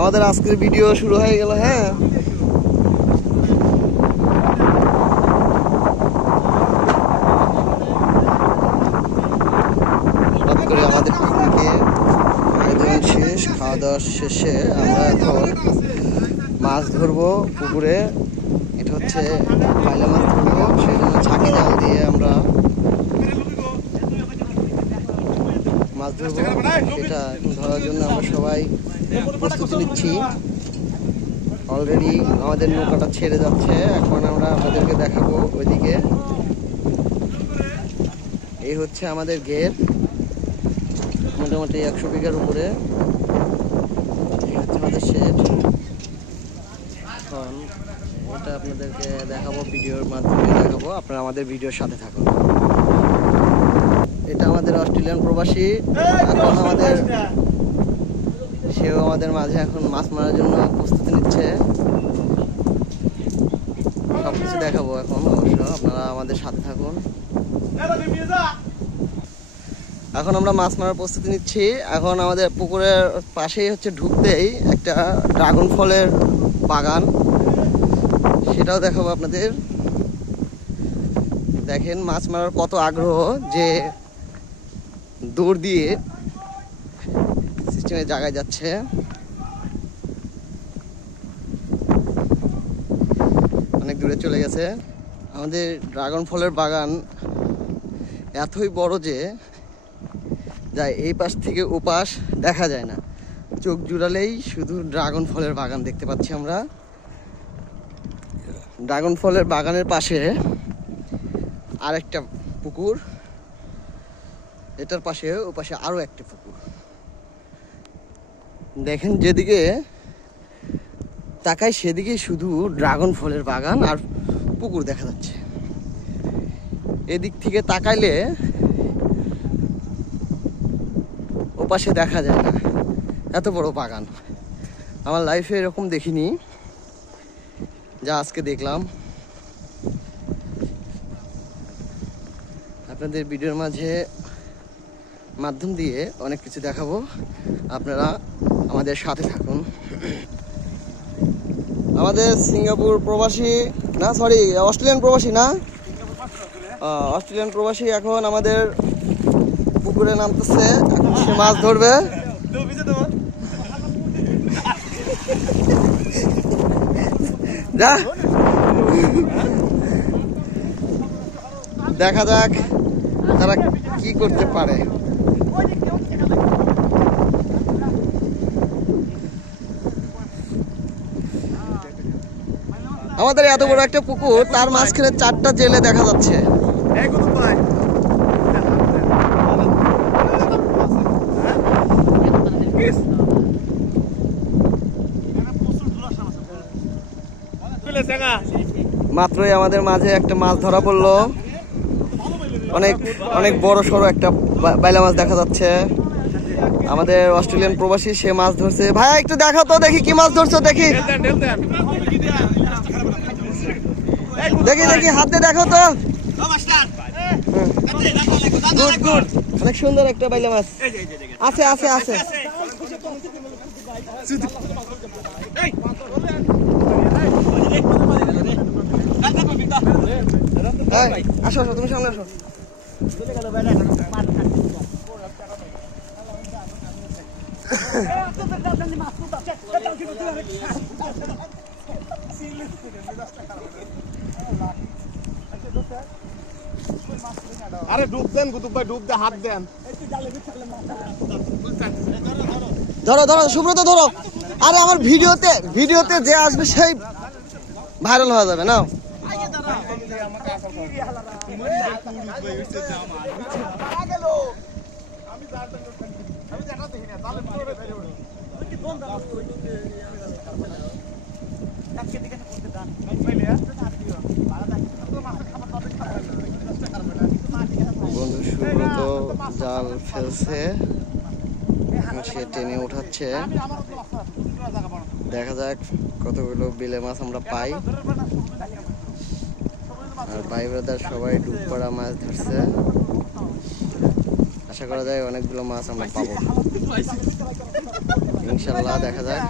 আমাদের আজকের ভিডিও শুরু হয়ে গেল। হ্যাঁ, হঠাৎ করে আমাদের পিকনিকে আয়োজন শেষ, খাওয়া দাওয়া শেষে আমরা এখন মাছ ধরবো পুকুরে। এটা হচ্ছে পাইলা মাছ ধরবো, সেই জন্য ছাকি জাল দিয়ে আমরা মাছ ধরবো। সেটা ধরার জন্য আমরা সবাই প্রস্তুতি নিচ্ছি। অলরেডি আমাদের নৌকাটা ছেড়ে যাচ্ছে, এখন আমরা আপনাদেরকে দেখাবো ওইদিকে। এই হচ্ছে আমাদের গেট, মোটামুটি 100 বিঘার উপরে। এই হচ্ছে আমাদের শেড। এখন ওটা আপনাদেরকে দেখাবো, ভিডিওর মাধ্যমে দেখাবো, আপনারা আমাদের ভিডিওর সাথে থাকুন। এটা আমাদের অস্ট্রেলিয়ান প্রবাসী, এখন সেও আমাদের মাঝে এখন মাছ মারার জন্য প্রস্তুতি নিচ্ছে। সবকিছু দেখাবো এখন, অবশ্য আপনারা আমাদের সাথে থাকুন। এখন আমরা মাছ মারার প্রস্তুতি নিচ্ছি। এখন আমাদের পুকুরের পাশেই হচ্ছে ঢুকতেই একটা ড্রাগন ফলের বাগান, সেটাও দেখাবো আপনাদের। দেখেন মাছ মারার কত আগ্রহ, যে দৌড় দিয়ে সিস্টেমে জায়গায় যাচ্ছে। অনেক দূরে চলে গেছে। আমাদের ড্রাগন ফলের বাগান এতই বড় যে যায় এই পাশ থেকে ও পাশ দেখা যায় না, চোখ জুড়ালেই শুধু ড্রাগন ফলের বাগান দেখতে পাচ্ছি আমরা। ড্রাগন ফলের বাগানের পাশে আরেকটা পুকুর, এটার পাশে ও পাশে আরো একটা পুকুর। দেখেন যেদিকে তাকাই সেদিকে শুধু ড্রাগন ফলের বাগান আর পুকুর দেখা যাচ্ছে। এদিক থেকে তাকাইলে ও পাশে দেখা যায় না, এত বড় বাগান আমার লাইফে এরকম দেখিনি, যা আজকে দেখলাম। আপনাদের ভিডিওর মাধ্যম দিয়ে অনেক কিছু দেখাবো, আপনারা আমাদের সাথে থাকুন। আমাদের সিঙ্গাপুর প্রবাসী না, সরি অস্ট্রেলিয়ান প্রবাসী না, অস্ট্রেলিয়ান প্রবাসী এখন আমাদের পুকুরে নামতেছে, এখন সে মাছ ধরবে। যা দেখা যাক তারা কি করতে পারে। আমাদের এত বড় একটা পুকুর, তার মাঝখানে 4টা জেলে দেখা যাচ্ছে। মাত্রই আমাদের মাঝে একটা মাছ ধরা পড়লো, অনেক অনেক বড় সড়ো একটা বাইলা মাছ দেখা যাচ্ছে। আমাদের অস্ট্রেলিয়ান প্রবাসী সে মাছ ধরছে। ভাই একটু দেখাও তো, দেখি কি মাছ ধরছো, দেখি দেখি দেখি হাত দিয়ে দেখো তো। গুড গুড, অনেক সুন্দর একটা বাইলা মাছ আছে আছে আছে। আসো আসো, তুমি সামনে আসো। আরে ডুব দেন কুতুব ভাই, ডুব দে, হাত দেন। ধরো ধরো সুব্রত ধরো। আরে আমার ভিডিওতে যে আসবে সেই ভাইরাল হয়ে যাবে না। বন্ধু সুব্রত জাল ফেলছে, সে টেনে উঠাচ্ছে। দেখা যাক কতগুলো বিলে মাছ আমরা পাই। আর ভাই ব্রাদার সবাই ডুব করা মাছ ধরছে, আশা করা যায় অনেকগুলো মাছ আমরা পাবো। ইনশাল্লাহ দেখা যাক।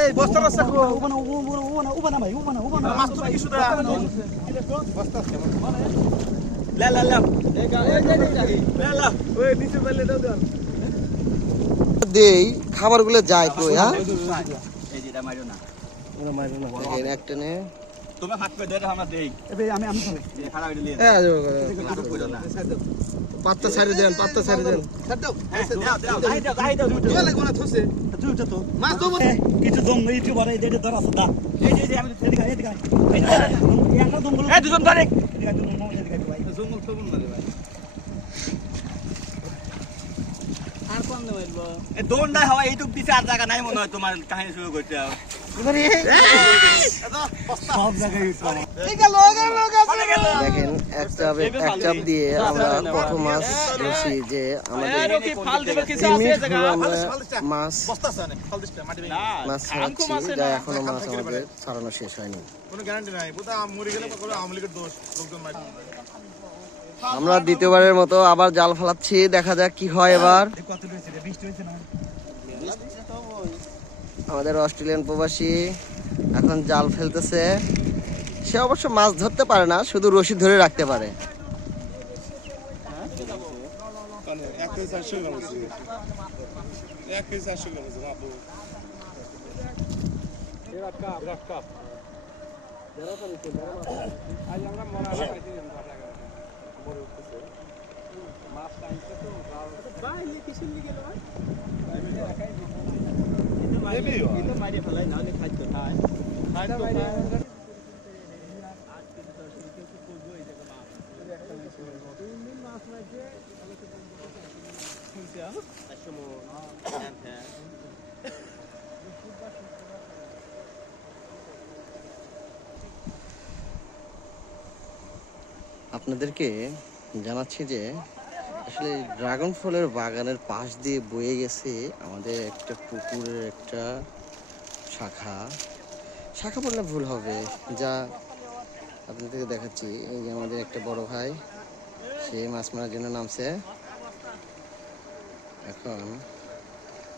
এই বস্তা রাস্তা কো উবানা ভাই উবানা মাছ তো কিছু দা বস্তা লা লা লা লা ওই নিচে ফেলে দাও দাও দেই খাবারগুলো যায় কই হ্যাঁ এই যেটা মাইরো না দেখেন একটা নে তুমি হাত পে ধরে আমরা দেই এবে আমি ধরে খাড়া হইলে নিয়ে হ্যাঁ নাটক কইরো না পাত্তা ছাড়ি দেন পাত্তা ছাড়ি দেন দাও গাই দাও দুটো কি লাগবে না থসে দুটো তো মাছ তো কিছু দম ইউটিউবার এই যে ধর আছে দা এই যে আমি এদিকে এদিকে একটা দম গুলো এই দুজন ধরে এদিকে দম মো এদিকে ভাই জঙ্গল সবুন না রে ভাই আর কোন দেবো এই দোনটা হওয়া ইউটিউব দিছে আর জায়গা নাই মনে হয় তোমার কাহিনী শুরু করতে হবে সব জায়গায় ইউজ করো দেখেন এক চাপ দিয়ে আমরা কত মাছ ধরছি যে আমাদের আমরা মাছ বস্তা আছে ফল দিছটা মাটি মাছ ছাড়াচ্ছি যা এখনো মাছ আমাদের ছাড়ানো শেষ হয়নি। কোনো গ্যারান্টি নাই বুঝা মরে গেলে করে আমলিকের দোষ লোকজন মাটি আমরা দ্বিতীয়বারের মতো আবার জাল ফেলাচ্ছি, দেখা যাক কি হয় এবার। কত রয়েছে রে 20 রয়েছে না আমাদের অস্ট্রেলিয়ান প্রবাসী এখন জাল ফেলতেছে। সে অবশ্য মাছ ধরতে পারে না, শুধু রশি ধরে রাখতে পারে। এক কেজি 400 গ্রাম আছে এক কেজি 400 গ্রাম আছে বাবু এরা কাপ আজ আমরা মরা পাইছি মরে উঠতেছে মাছ টাইমটা তো বাইলে কিসের লিগে গেল এটা মাইরে ফেলাই না হলে খাইতো খায় খাইতো খাই আপনাদেরকে জানাচ্ছি যে আসলে ড্রাগন ফলের বাগানের পাশ দিয়ে বয়ে গেছে আমাদের একটা পুকুরের একটা শাখা বললে ভুল হবে, যা আপনাদেরকে দেখাচ্ছি। এই যে আমাদের একটা বড় ভাই, সে মাছ মারার জন্য নামছে। এখন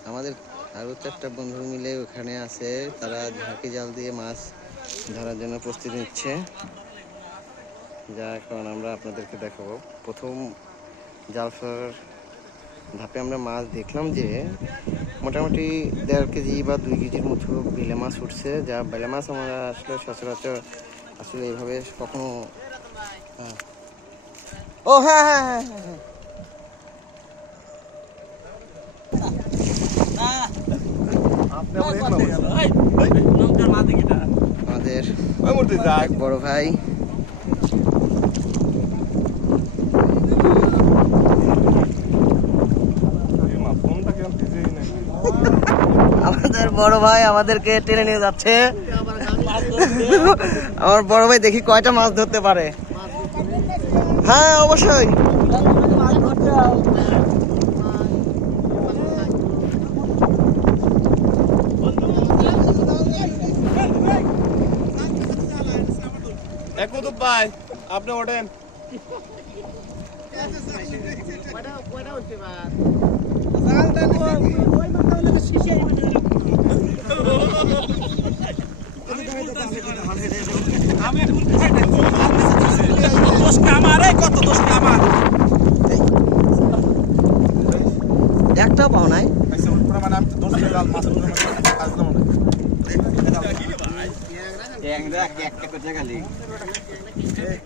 আমাদের আরও 4টা বন্ধু মিলে ওখানে আছে, তারা ঝাঁকি জাল দিয়ে মাছ ধরার জন্য প্রস্তুতি নিচ্ছে, যা এখন আমরা আপনাদেরকে দেখাবো। প্রথম জাল ফেলার ধাপে আমরা মাছ দেখলাম যে মোটামুটি 1.5 কেজি বা 2 কেজির মতো বেলে মাছ উঠছে, যা বেলে মাছ আমরা আসলে সচরাচর আসলে এইভাবে কখনো ও হ্যাঁ হ্যাঁ হ্যাঁ হ্যাঁ হ্যাঁ আমাদের এক বড় ভাই আমাদেরকে টেনে নিয়ে যাচ্ছে। আমার বড় ভাই দেখি কয়টা মাছ ধরতে পারে। হ্যাঁ অবশ্যই কুতুব ভাই আপনি ওঠেন একটা পাও নাই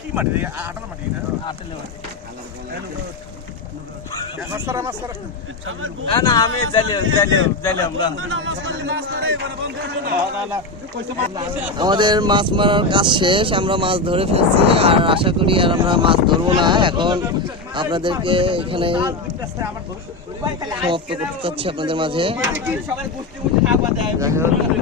কি মাটি আটালা মাটি না না আমি চাইলে আমরা আমাদের মাছ মারার কাজ শেষ, আমরা মাছ ধরে ফেলছি আর আশা করি আর আমরা মাছ ধরবো না। এখন আপনাদেরকে এখানে সমাপ্ত করতে চাচ্ছি আপনাদের মাঝে। দেখা হোক।